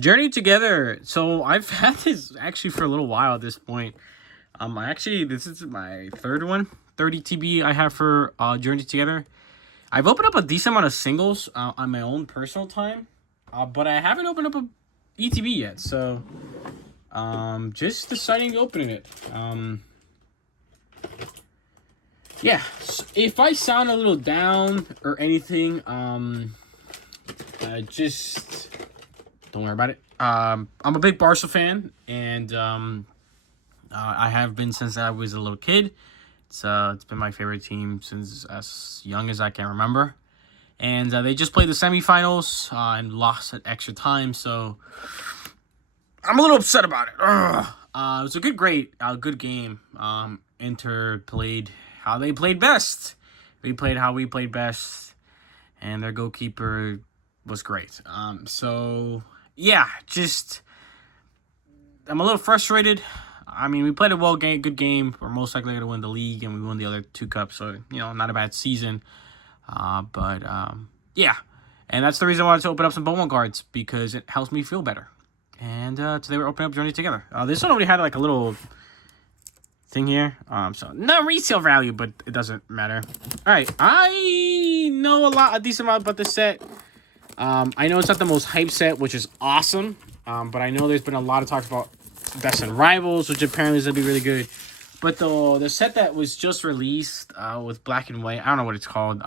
Journey Together. So I've had this actually for a little while at this point. This is my third one, 30 TB I have for Journey Together. I've opened up a decent amount of singles on my own personal time, but I haven't opened up a ETB yet. So just deciding to open it. Yeah, so if I sound a little down or anything, just don't worry about it. I'm a big Barca fan, and I have been since I was a little kid. It's been my favorite team since as young as I can remember. And they just played the semifinals and lost at extra time, so I'm a little upset about it. It was a good game. Inter played how they played best. We played how we played best, and their goalkeeper was great. So yeah, just I'm a little frustrated. I mean, we played a good game. We're most likely going to win the league, and we won the other 2 cups. So, not a bad season. Yeah. And that's the reason I wanted to open up some Pokemon cards, because it helps me feel better. And today we're opening up Journey Together. This one already had like a little thing here. So no resale value, but it doesn't matter. All right. I know a decent amount about this set. I know it's not the most hype set, which is awesome. But I know there's been a lot of talks about Best in Rivals, which apparently is going to be really good. But the set that was just released with black and white, I don't know what it's called.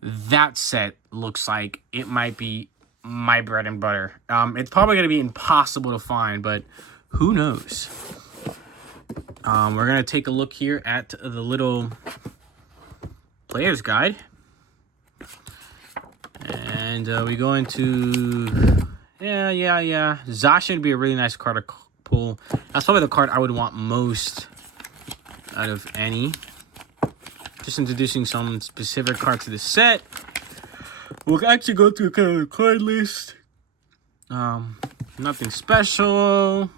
That set looks like it might be my bread and butter. It's probably going to be impossible to find, but who knows? We're going to take a look here at the little player's guide. And we go into... Yeah. Zacian would be a really nice card to pull. That's probably the card I would want most out of any. Just introducing some specific cards to the set. We'll actually go through kind of a card list. Nothing special.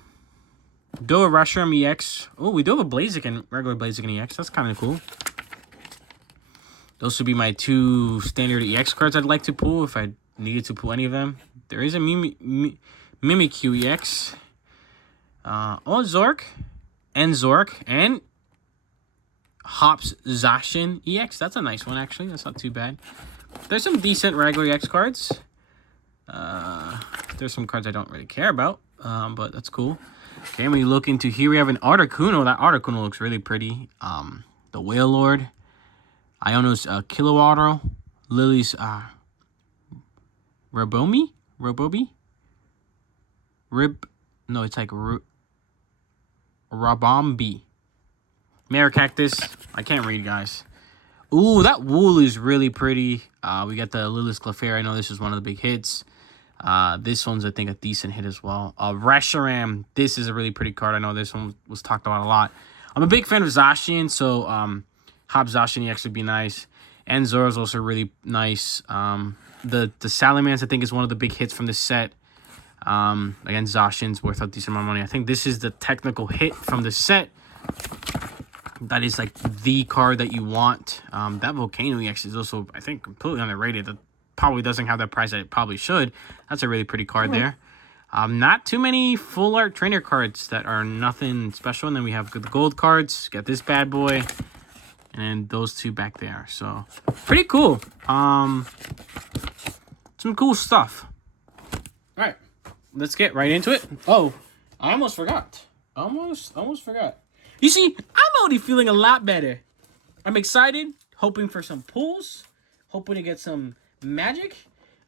Do a Reshiram EX. Oh, we do have a Blaziken, regular Blaziken EX. That's kind of cool. Those would be my 2 standard EX cards I'd like to pull if I needed to pull any of them. There is a Mimikyu EX. Zork, and Hops Zacian EX. That's a nice one, actually. That's not too bad. There's some decent regular EX cards. There's some cards I don't really care about, but that's cool. Okay, when you look into here, we have an Articuno. That Articuno looks really pretty. The Whale Lord. Iono's Kilowattle. Lily's Robobi? No, it's like Rabombi. Maracactus. I can't read, guys. Ooh, that wool is really pretty. We got the Lilis Clefairy. I know this is one of the big hits. This one's, I think, a decent hit as well. Reshiram. This is a really pretty card. I know this one was talked about a lot. I'm a big fan of Zacian, so Hop Zacian EX would be nice. And Zoro's also really nice. The Salamence, I think, is one of the big hits from this set. Again, Zacian's worth a decent amount of money. I think this is the technical hit from the set. That is like the card that you want. That Volcano EX is also, I think, completely underrated. That probably doesn't have that price that it probably should. That's a really pretty card there. Not too many full art trainer cards that are nothing special. And then we have the gold cards. Got this bad boy. And those 2 back there. So, pretty cool. Some cool stuff. All right. Let's get right into it. Oh, I almost forgot. Almost forgot. You see, I'm already feeling a lot better. I'm excited, hoping for some pulls, hoping to get some magic.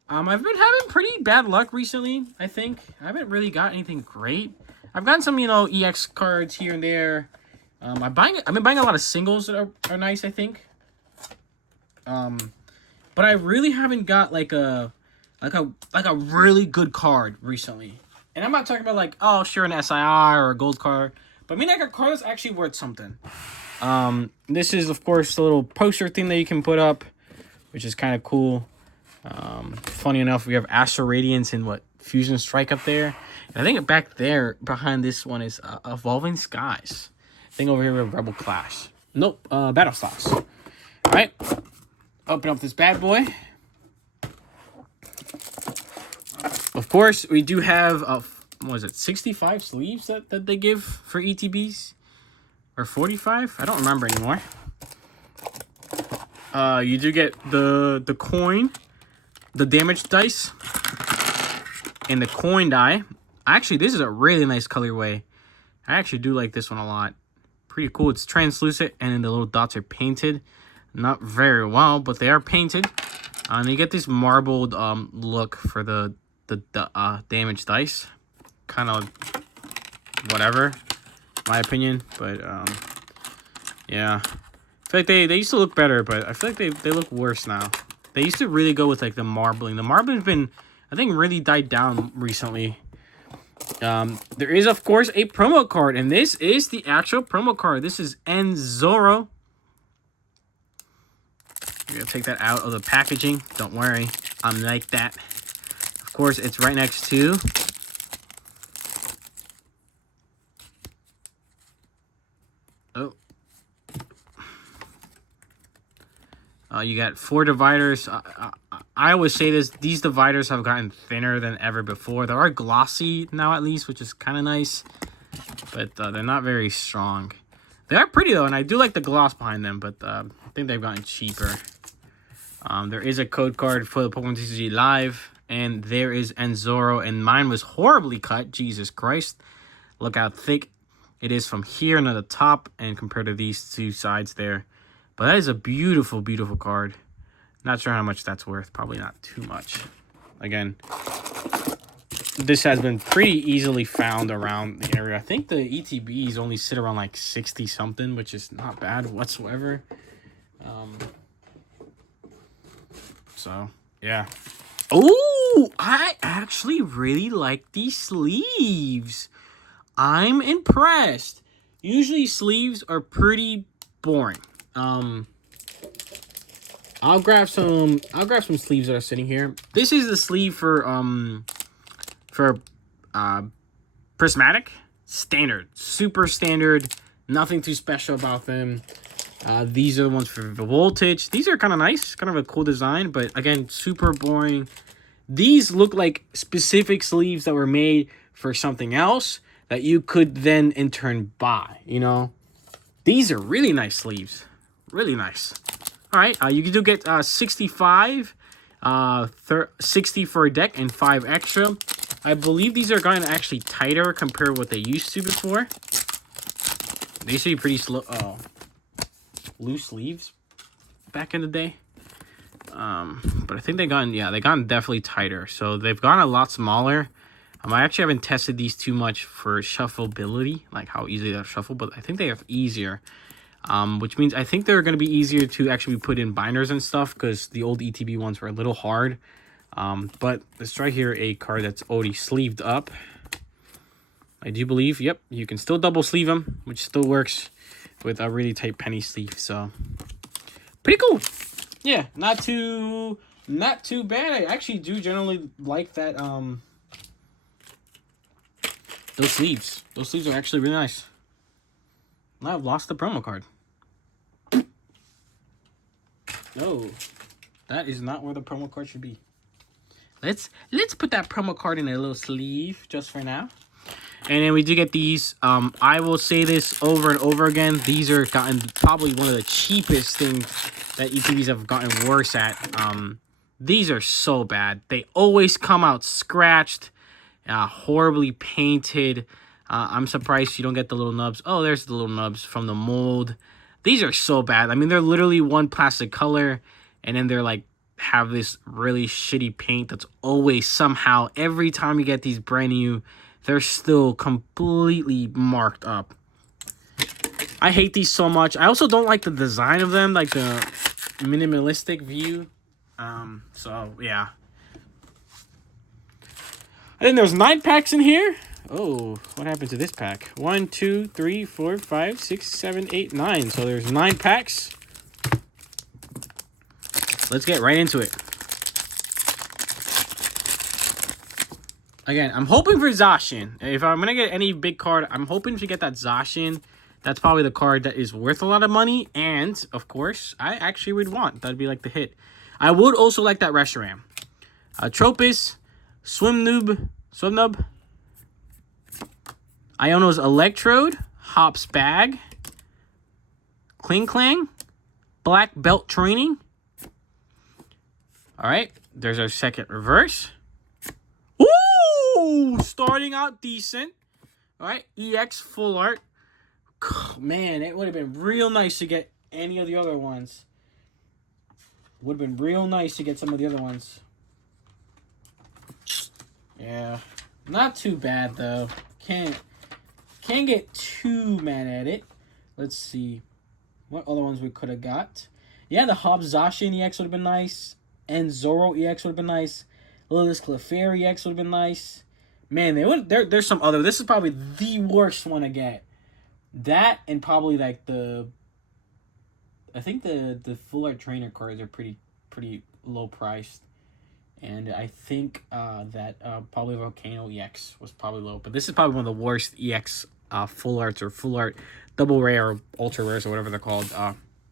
I've been having pretty bad luck recently, I think. I haven't really got anything great. I've gotten some, EX cards here and there. I've been buying a lot of singles that are nice, I think. But I really haven't got like a really good card recently. And I'm not talking about like, oh, sure, an SIR or a gold card. But I mean like a card that's actually worth something. This is, of course, the little poster thing that you can put up, which is kind of cool. Funny enough, we have Astral Radiance and Fusion Strike up there. And I think back there, behind this one is Evolving Skies. I think over here we have Rebel Clash. Nope, Battle Stocks. All right, open up this bad boy. Of course, we do have, what was it, 65 sleeves that they give for ETBs? Or 45? I don't remember anymore. You do get the coin, the damage dice, and the coin die. Actually, this is a really nice colorway. I actually do like this one a lot. Pretty cool. It's translucent, and then the little dots are painted. Not very well, but they are painted. And you get this marbled look for the damage dice. Kind of whatever, my opinion. But yeah, I feel like they used to look better, but I feel like they look worse now. They used to really go with like the marbling. The marbling's been, I think, really died down recently. There is, of course, a promo card, and this is the actual promo card. This is N-Zoro. We're gonna take that out of the packaging. Don't worry, I'm like that. Of course, it's right next to you got 4 dividers. I always say this, these dividers have gotten thinner than ever before. They are glossy now, at least, which is kind of nice. But they're not very strong. They are pretty, though, and I do like the gloss behind them, but I think they've gotten cheaper. There is a code card for the Pokemon TCG Live, and there is N-Zoro, and mine was horribly cut. Jesus Christ. Look how thick it is from here to the top, and compared to these two sides there. But that is a beautiful, beautiful card. Not sure how much that's worth. Probably not too much. Again, this has been pretty easily found around the area. I think the ETBs only sit around like 60-something, which is not bad whatsoever. So, yeah. Oh, I actually really like these sleeves. I'm impressed. Usually sleeves are pretty boring. I'll grab some sleeves that are sitting here. This is the sleeve for prismatic, standard, super standard, nothing too special about them. These are the ones for the voltage. These are kind of nice, kind of a cool design, but again, super boring. These look like specific sleeves that were made for something else that you could then in turn buy, you know. These are really nice sleeves. Really nice. All right, you do get 65, 60 for a deck, and 5 extra. I believe these are going to actually tighter compared to what they used to before. They used to be pretty slow, loose sleeves back in the day. But I think they gotten definitely tighter. So they've gotten a lot smaller. I actually haven't tested these too much for shuffleability, like how easily they're shuffle, but I think they are easier. Which means I think they're going to be easier to actually put in binders and stuff, because the old ETB ones were a little hard. But let's try here a card that's already sleeved up. I do believe, yep, you can still double sleeve them, which still works with a really tight penny sleeve. So pretty cool. Yeah, not too bad. I actually do generally like that. Those sleeves are actually really nice. Now I've lost the promo card. No, that is not where the promo card should be. Let's put that promo card in a little sleeve just for now. And then we do get these. I will say this over and over again. These are gotten probably one of the cheapest things that ETBs have gotten worse at. These are so bad. They always come out scratched, horribly painted. I'm surprised you don't get the little nubs. Oh, there's the little nubs from the mold. These are so bad. I mean, they're literally one plastic color, and then they're like have this really shitty paint that's always somehow, every time you get these brand new, they're still completely marked up. I hate these so much. I also don't like the design of them, like the minimalistic view. So yeah. I think there's 9 packs in here. Oh, what happened to this pack? 1, 2, 3, 4, 5, 6, 7, 8, 9. So there's 9 packs. Let's get right into it. Again, I'm hoping for Zacian. If I'm going to get any big card, I'm hoping to get that Zacian. That's probably the card that is worth a lot of money. And, of course, I actually would want. That'd be like the hit. I would also like that Reshiram. Tropius, Swimnub, Iono's Electrode, Hop's Bag, Kling Klang, Black Belt Training. All right, there's our second reverse. Ooh, starting out decent. All right, EX Full Art. Man, it would have been real nice to get any of the other ones. Would have been real nice to get some of the other ones. Yeah, not too bad though. Can't get too mad at it. Let's see what other ones we could have got. Yeah, the Hobbs Zacian EX would have been nice. And Zoro EX would have been nice. Lilith Clefairy EX would have been nice. Man, there's some other. This is probably the worst one to get. That and probably like I think the Full Art Trainer cards are pretty low priced. And I think that probably Volcano EX was probably low. But this is probably one of the worst EX Full Arts or Full Art Double Rare or Ultra Rares or whatever they're called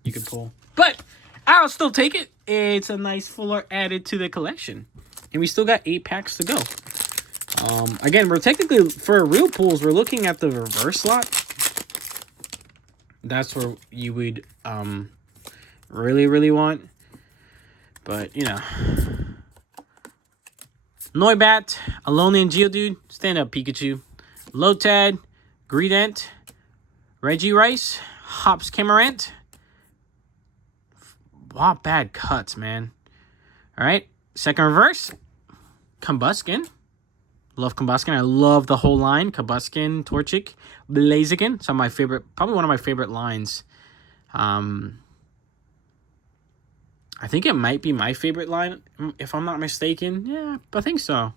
you can pull. But I'll still take it. It's a nice Full Art added to the collection. And we still got 8 packs to go. Again, we're technically, for real pulls, we're looking at the reverse lot. That's where you would really want. But, you know. Noibat, Alolan Geodude, Stand Up Pikachu, Lotad, Greedent, Regice, Hops Camarant. Wow, bad cuts, man. All right, second reverse, Combuskin. Love Combuskin. I love the whole line. Combuskin, Torchic, Blaziken. Some of my favorite, probably one of my favorite lines. I think it might be my favorite line, if I'm not mistaken. Yeah, I think so.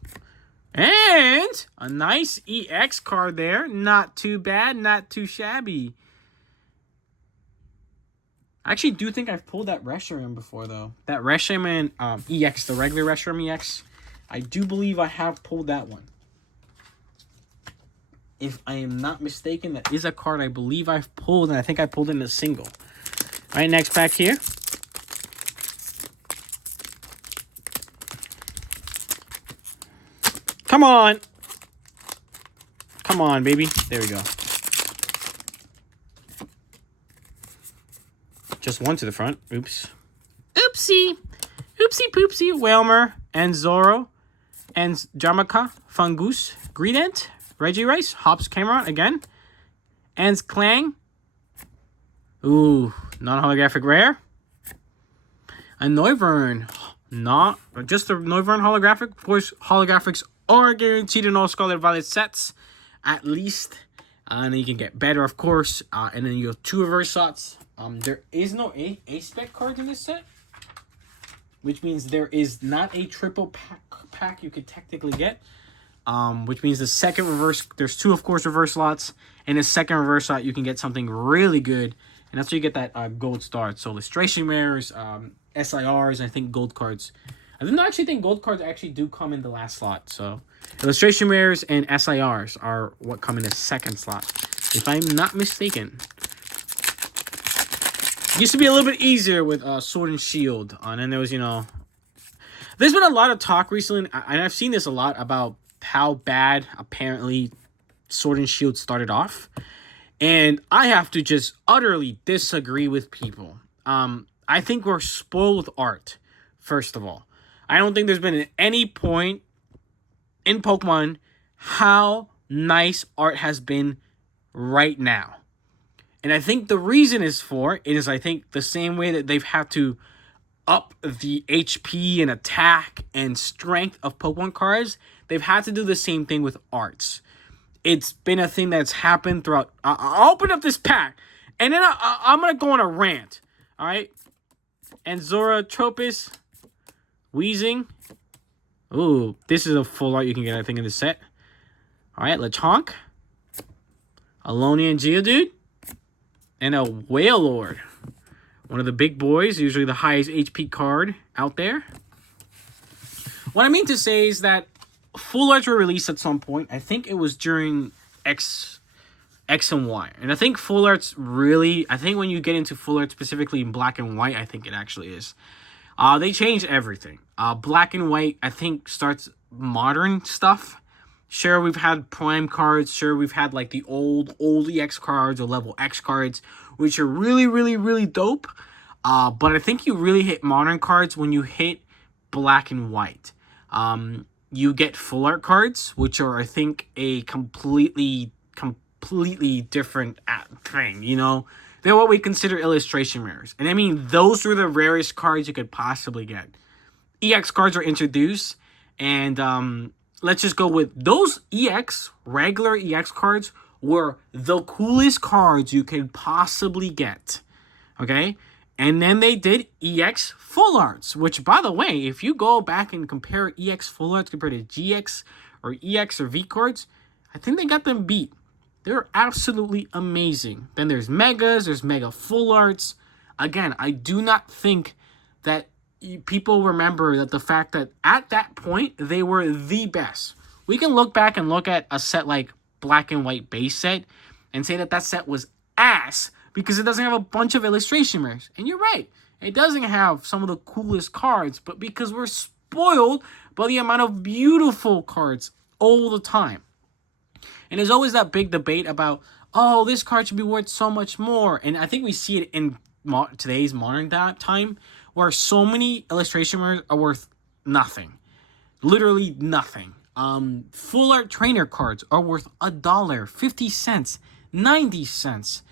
And a nice EX card there. Not too bad, not too shabby. I actually do think I've pulled that Reshiram before, though. That Reshiram and EX, the regular Reshiram EX. I do believe I have pulled that one. If I am not mistaken, that is a card I believe I've pulled, and I think I pulled it in a single. All right, next pack here. Come on. Come on, baby. There we go. Just one to the front. Oops. Oopsie. Oopsie poopsie. Whalmer and Zoro and Jamaka, Fungoose, Greedent, Regice, Hops Cameron again, and Clang. Ooh, non-holographic rare. A Noivern. Not just the Noivern holographic. Of course, holographics are guaranteed in all Scarlet Violet sets, at least. And then you can get better, of course. And then you have 2 reverse shots. There is no A-Spec cards in this set, which means there is not a triple pack you could technically get. Which means the second reverse, there's 2, of course, reverse lots. And the second reverse lot, you can get something really good. And that's where you get that gold star. So illustration rares, SIRs, and I think gold cards. I didn't actually think gold cards actually do come in the last slot. So illustration rares and SIRs are what come in the second slot, if I'm not mistaken. It used to be a little bit easier with Sword and Shield. And then there was, there's been a lot of talk recently, and I've seen this a lot, about how bad apparently Sword and Shield started off. And I have to just utterly disagree with people. I think we're spoiled with art, first of all. I don't think there's been at any point in Pokemon how nice art has been right now. And I think the reason is I think the same way that they've had to up the HP and attack and strength of Pokemon cards, they've had to do the same thing with arts. It's been a thing that's happened throughout. I'll open up this pack, and then I'm going to go on a rant. All right? And Zoratropis, Weezing. Ooh, this is a full art you can get, I think, in the set. All right, Lechonk, Alolan Geodude, and a Wailord. One of the big boys, usually the highest HP card out there. What I mean to say is that full arts were released at some point. I think it was during X and Y. And I think full arts really, I think when you get into full art specifically in black and white, I think it actually is. They changed everything. Black and white, I think, starts modern stuff. Sure, we've had Prime cards. Sure, we've had like the old EX cards or level X cards, which are really, really, really dope. But I think you really hit modern cards when you hit black and white. You get full art cards, which are, I think, a completely different thing, you know? They're what we consider illustration rares. And I mean, those were the rarest cards you could possibly get. EX cards are introduced, and let's just go with those regular EX cards were the coolest cards you could possibly get. Okay? And then they did EX full arts, which, by the way, if you go back and compare EX full arts compared to GX or EX or V cards, I think they got them beat. They're absolutely amazing. Then there's Megas, there's Mega full arts. Again, I do not think that people remember that the fact that at that point, they were the best. We can look back and look at a set like Black and White base set and say that that set was ass, because it doesn't have a bunch of illustration rares. And you're right, it doesn't have some of the coolest cards, but because we're spoiled by the amount of beautiful cards all the time. And there's always that big debate about, oh, this card should be worth so much more. And I think we see it in today's modern time, where so many illustration rares are worth nothing. Literally nothing. Full art trainer cards are worth $1, 50 cents, 90 cents.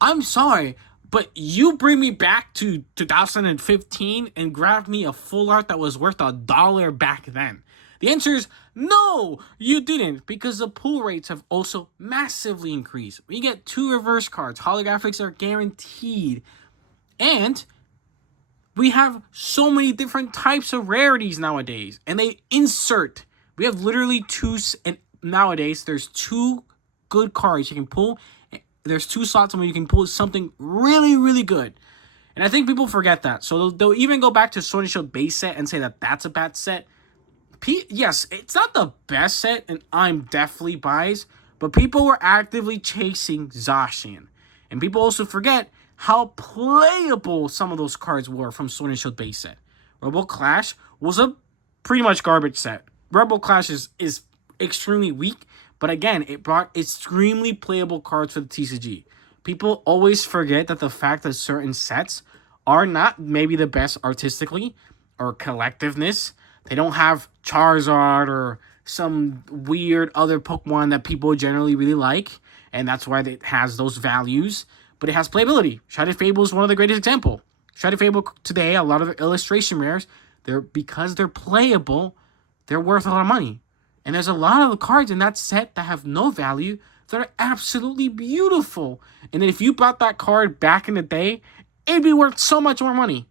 I'm sorry, but you bring me back to 2015 and grab me a full art that was worth $1 back then. The answer is no, you didn't, because the pull rates have also massively increased. When you get 2 reverse cards, holographics are guaranteed. And we have so many different types of rarities nowadays. And they insert. We have literally 2, and nowadays there's 2 good cards you can pull. There's 2 slots where you can pull something really, really good. And I think people forget that. So they'll even go back to Sword and Shield base set and say that that's a bad set. Yes, it's not the best set, and I'm definitely biased, but people were actively chasing Zacian. And people also forget how playable some of those cards were from Sword and Shield base set. Rebel Clash was a pretty much garbage set. Rebel Clash is extremely weak, but again, it brought extremely playable cards for the TCG. People always forget that the fact that certain sets are not maybe the best artistically or collectiveness. They don't have Charizard or some weird other Pokemon that people generally really like, and that's why it has those values. But it has playability. Shattered Fable is one of the greatest examples. Shattered Fable today, a lot of the illustration rares, because they're playable, they're worth a lot of money. And there's a lot of the cards in that set that have no value that are absolutely beautiful. And then if you bought that card back in the day, it'd be worth so much more money.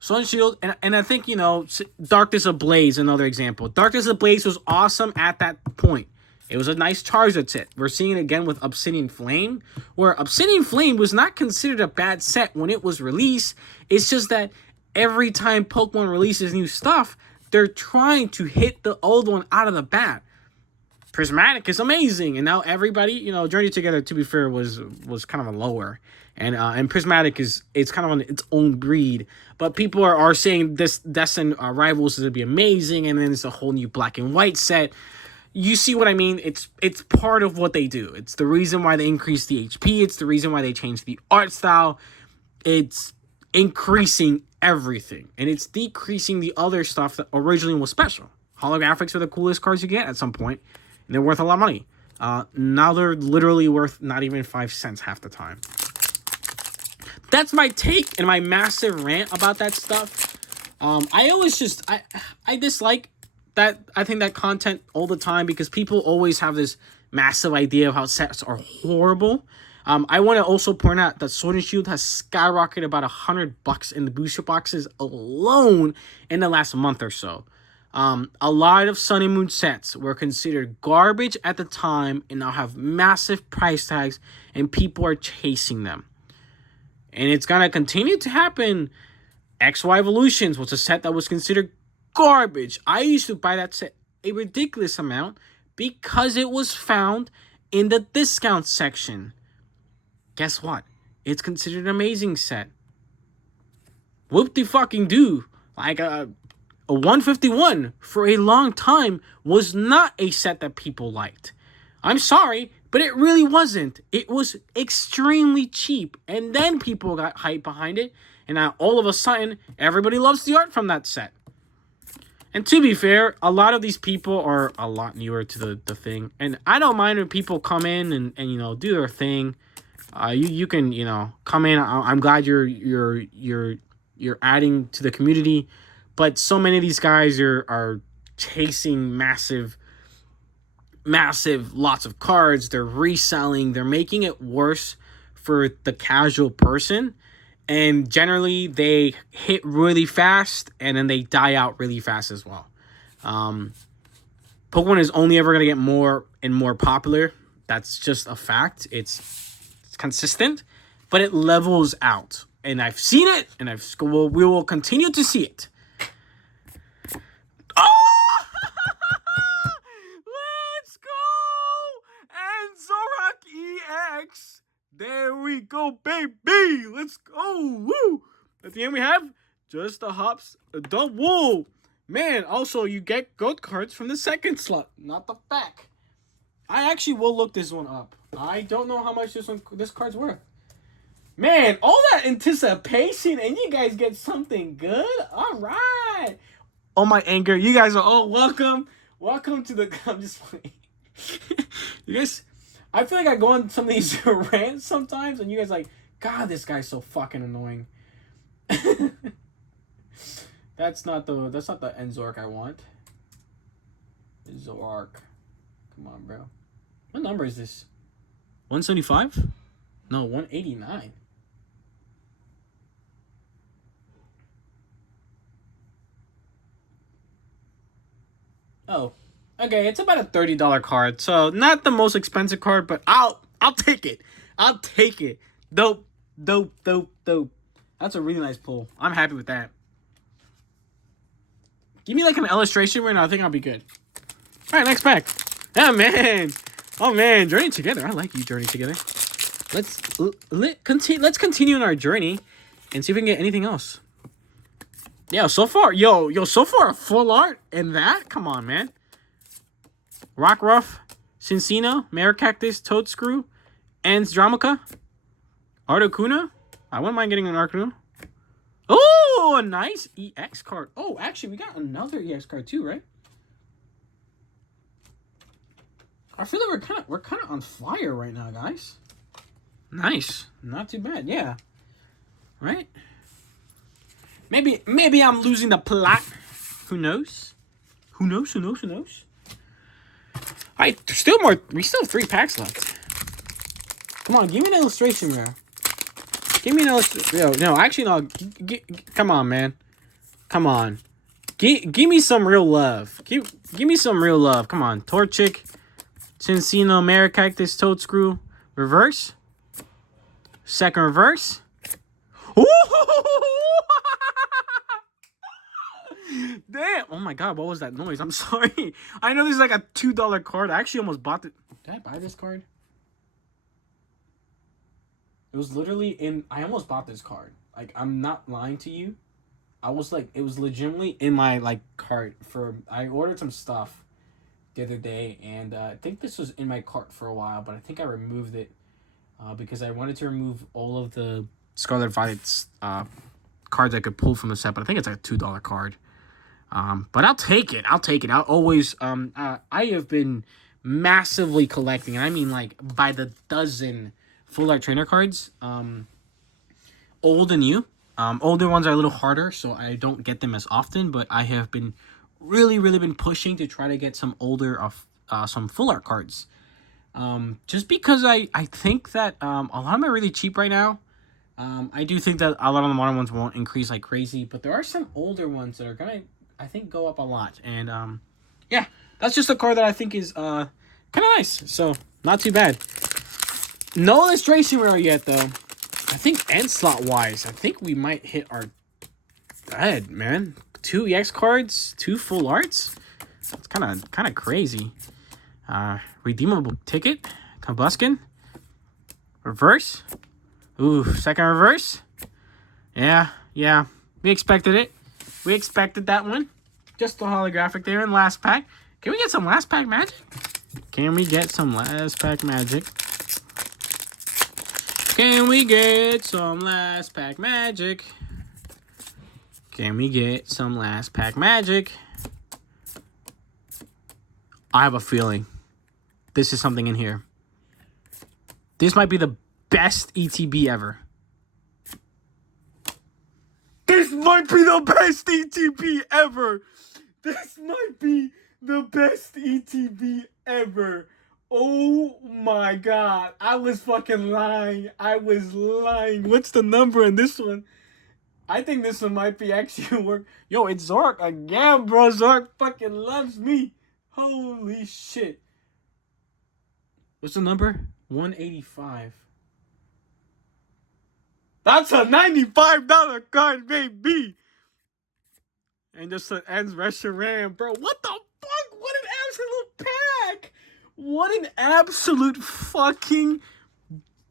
Sword and Shield, and I think, you know, Darkness Ablaze, another example. Darkness Ablaze was awesome at that point. It was a nice Charizard set. We're seeing it again with Obsidian Flame, where Obsidian Flame was not considered a bad set when it was released. It's just that every time Pokemon releases new stuff, they're trying to hit the old one out of the bat. Prismatic is amazing, and now everybody, you know, Journey Together, to be fair, was kind of a lower, and Prismatic it's kind of on its own breed. But people are saying this Destined Rivals is gonna be amazing, and then it's a whole new Black and White set. You see what I mean? It's part of what they do. It's the reason why they increase the HP. It's the reason why they change the art style. It's increasing everything, and it's decreasing the other stuff that originally was special. Holographics are the coolest cards you get at some point, and they're worth a lot of money. Now they're literally worth not even 5 cents half the time. That's my take and my massive rant about that stuff. I always just I dislike that. I think that content all the time, because people always have this massive idea of how sets are horrible. I want to also point out that Sword and Shield has skyrocketed about $100 in the booster boxes alone in the last month or so. A lot of Sun and Moon sets were considered garbage at the time and now have massive price tags, and people are chasing them. And it's going to continue to happen. XY Evolutions was a set that was considered garbage. I used to buy that set a ridiculous amount because it was found in the discount section. Guess what? It's considered an amazing set. Whoop-de-fucking-do. Like, A 151 for a long time was not a set that people liked. I'm sorry, but it really wasn't. It was extremely cheap, and then people got hype behind it, and now all of a sudden, everybody loves the art from that set. And to be fair, a lot of these people are a lot newer to the thing. And I don't mind when people come in and you know, do their thing. You can, you know, come in. I'm glad you're adding to the community. But so many of these guys are chasing massive lots of cards. They're reselling. They're making it worse for the casual person. And generally, they hit really fast, and then they die out really fast as well. Pokemon is only ever going to get more and more popular. That's just a fact. It's consistent, but it levels out. And I've seen it, and we will continue to see it. Oh! Let's go! And Zoroark EX. There we go, baby. Let's go. Woo. At the end, we have just the hops. Whoa. Man, also, you get gold cards from the second slot, not the back. I actually will look this one up. I don't know how much this card's worth. Man, all that anticipation, and you guys get something good. All right. Oh, my anger. You guys are all welcome. Welcome to the... I'm just playing. You guys... I feel like I go on some of these rants sometimes, and you guys like, God, this guy's so fucking annoying. That's not the Enzork I want. Zoroark. Come on, bro. What number is this? 175? No, 189. Oh. Okay, it's about a $30 card, so not the most expensive card, but I'll take it. I'll take it. Dope. That's a really nice pull. I'm happy with that. Give me like an illustration right now. I think I'll be good. All right, next pack. Oh man, Journey Together. I like you, Journey Together. Let's continue on our journey and see if we can get anything else. Yeah, so far a full art and that. Come on, man. Rockruff, Cincino, Maracactus, Toadscrew, and Dramica. Articuno. I wouldn't mind getting an Articuno. Oh, a nice EX card. Oh, actually, we got another EX card too, right? I feel like we're kind of on fire right now, guys. Nice, not too bad. Yeah, right. Maybe I'm losing the plot. Who knows? Who knows? Alright, we still have 3 packs left. Come on, give me an illustration, bro. Give me an illustration. No, actually, no. Come on, man. Come on. Give me some real love. Give me some real love. Come on. Torchic, Cincino, Maracactus, Toadscrew. Reverse. Second reverse. Ooh! Damn! Oh my god, what was that noise? I'm sorry. I know this is like a $2 card. I actually almost bought it. Did I buy this card? It was literally I almost bought this card. Like, I'm not lying to you. I was like, it was legitimately in my like cart I ordered some stuff the other day, and I think this was in my cart for a while, but I think I removed it because I wanted to remove all of the Scarlet Violet's cards I could pull from the set, but I think it's like a $2 card. But I'll take it. I'll always, I have been massively collecting, and I mean like by the dozen full art trainer cards, old and new. Older ones are a little harder, so I don't get them as often, but I have been really been pushing to try to get some older of some full art cards. Just because I think that a lot of them are really cheap right now. I do think that a lot of the modern ones won't increase like crazy, but there are some older ones that are gonna, I think, go up a lot. And yeah, that's just a card that I think is kind of nice. So not too bad. No illustration rare yet though. I think end slot wise, I think we might hit our head, man. 2 EX cards, 2 full arts. It's kind of crazy. Redeemable ticket, Combuskin, reverse. Ooh, second reverse. Yeah. We expected it. We expected that one. Just the holographic there in last pack. Can we get some last pack magic? Can we get some last pack magic? Can we get some last pack magic? Can we get some last pack magic? I have a feeling this is something in here. This might be the best ETB ever. This might be the best ETB ever. This might be the best ETB ever. Oh my god. I was fucking lying. I was lying. What's the number in this one? I think this one might be actually work. Yo, it's Zork again, bro. Zork fucking loves me. Holy shit. What's the number? 185. That's a $95 card, baby. And just an ends restaurant, bro. What the fuck? What an absolute pack. What an absolute fucking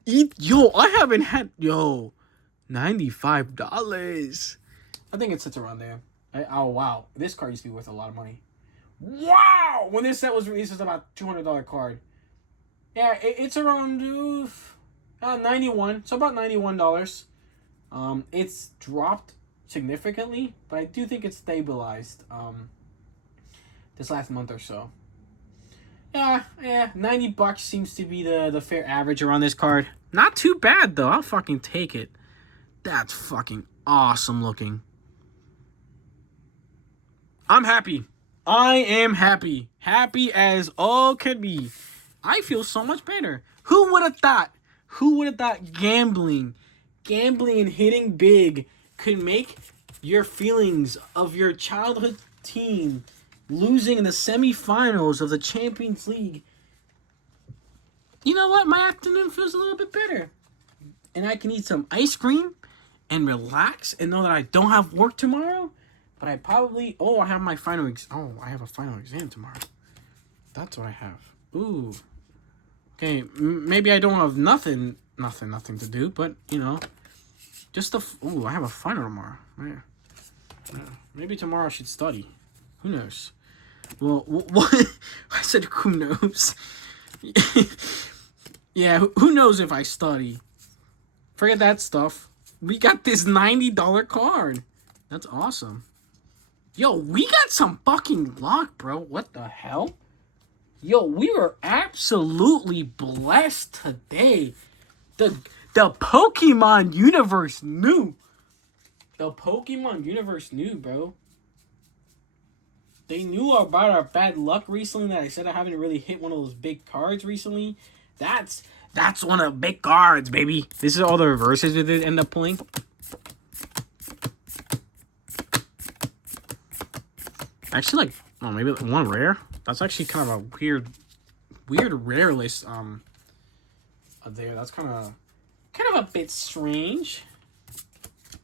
Yo, I haven't had $95. I think it sits around there. Oh wow. This card used to be worth a lot of money. Wow! When this set was released, it was about $200 card. Yeah, it's around 91. So about $91. It's dropped significantly, but I do think it's stabilized this last month or so. Yeah, $90 seems to be the fair average around this card. Not too bad though. I'll fucking take it. That's fucking awesome looking. I'm happy. I am happy. Happy as all could be. I feel so much better. Who would have thought? Who would have thought gambling and hitting big could make your feelings of your childhood team losing in the semifinals of the Champions League? You know what? My afternoon feels a little bit better. And I can eat some ice cream and relax and know that I don't have work tomorrow. But I probably... I have my final... I have a final exam tomorrow. That's what I have. Ooh. Okay, maybe I don't have nothing to do, but, you know, just the... I have a final tomorrow. Yeah. Maybe tomorrow I should study. Who knows? Well, what? I said, who knows? Yeah, who knows if I study? Forget that stuff. We got this $90 card. That's awesome. Yo, we got some fucking luck, bro. What the hell? Yo, we were absolutely blessed today. The Pokemon universe knew. The Pokemon universe knew, bro. They knew about our bad luck recently that I said I haven't really hit one of those big cards recently. That's one of the big cards, baby. This is all the reverses we did end up pulling. Actually, like, maybe one rare. That's actually kind of a weird rare list. There. That's kind of a bit strange.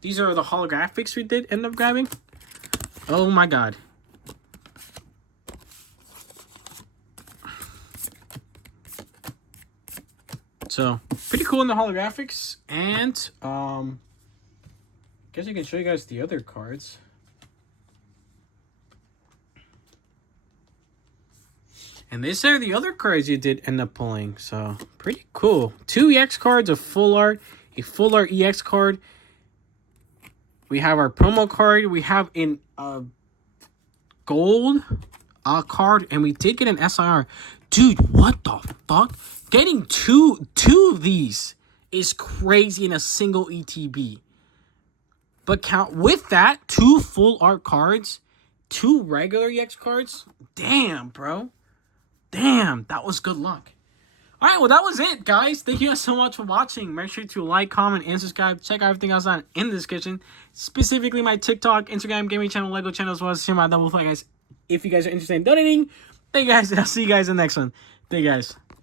These are the holographics we did end up grabbing. Oh my god. So pretty cool in the holographics, and guess I can show you guys the other cards. And these are the other cards you did end up pulling. So, pretty cool. 2 EX cards, a full art, a full art EX card. We have our promo card. We have in gold card. And we did get an SIR. Dude, what the fuck? Getting two of these is crazy in a single ETB. But count with that, 2 full art cards, 2 regular EX cards. Damn, bro. Damn, that was good luck. Alright, well, that was it, guys. Thank you guys so much for watching. Make sure to like, comment, and subscribe. Check out everything else on in the description. Specifically, my TikTok, Instagram, gaming channel, Lego channel, as well as my double play, guys. If you guys are interested in donating, thank you guys, and I'll see you guys in the next one. Thank you, guys.